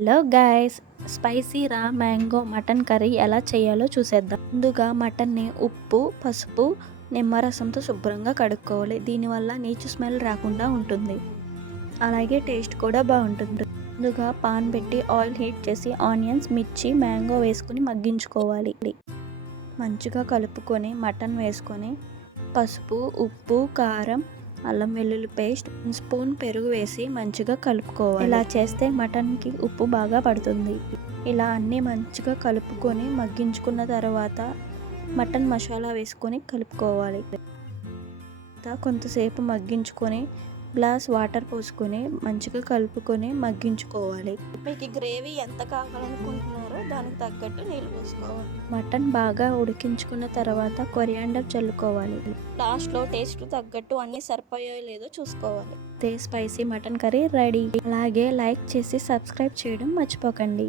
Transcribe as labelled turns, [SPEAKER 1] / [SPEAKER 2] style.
[SPEAKER 1] Hello guys spicy raw mango mutton curry ఎలా చేయాలో చూసేద్దాం. ముందుగా మటన్ని ఉప్పు పసుపు నిమ్మరసంతో శుభ్రంగా కడుక్కోవాలి. దీనివల్ల నీచు స్మెల్ రాకుండా ఉంటుంది. అలాగే టేస్ట్ కూడా బాగుంటుంది. ముందుగా పాన్ పెట్టి ఆయిల్ హీట్ చేసి ఆనియన్స్ మిర్చి మ్యాంగో వేసుకుని మగ్గించుకోవాలి. మంచిగా కలుపుకొని మటన్ వేసుకొని పసుపు ఉప్పు కారం అల్లం వెల్లుల్లి పేస్ట్ స్పూన్ పెరుగు వేసి మంచిగా కలుపుకోవాలి. ఇలా చేస్తే మటన్కి ఉప్పు బాగా పడుతుంది. ఇలా అన్నీ మంచిగా కలుపుకొని మగ్గించుకున్న తర్వాత మటన్ మసాలా వేసుకొని కలుపుకోవాలి. కొంతసేపు మగ్గించుకొని గ్లాస్ వాటర్ పోసుకొని మంచిగా కలుపుకొని మగ్గించుకోవాలి.
[SPEAKER 2] మీకు గ్రేవీ ఎంత కావాలనుకుంటున్నారో దానికి తగ్గట్టు నీళ్ళు పోసుకోవాలి.
[SPEAKER 1] మటన్ బాగా ఉడికించుకున్న తర్వాత కొరియాండర్ చల్లుకోవాలి.
[SPEAKER 2] లాస్ట్లో టేస్ట్ తగ్గట్టు అన్నీ సరిపోయాయో లేదో చూసుకోవాలి.
[SPEAKER 1] తే స్పైసీ మటన్ కర్రీ రెడీ. అలాగే లైక్ చేసి సబ్స్క్రైబ్ చేయడం మర్చిపోకండి.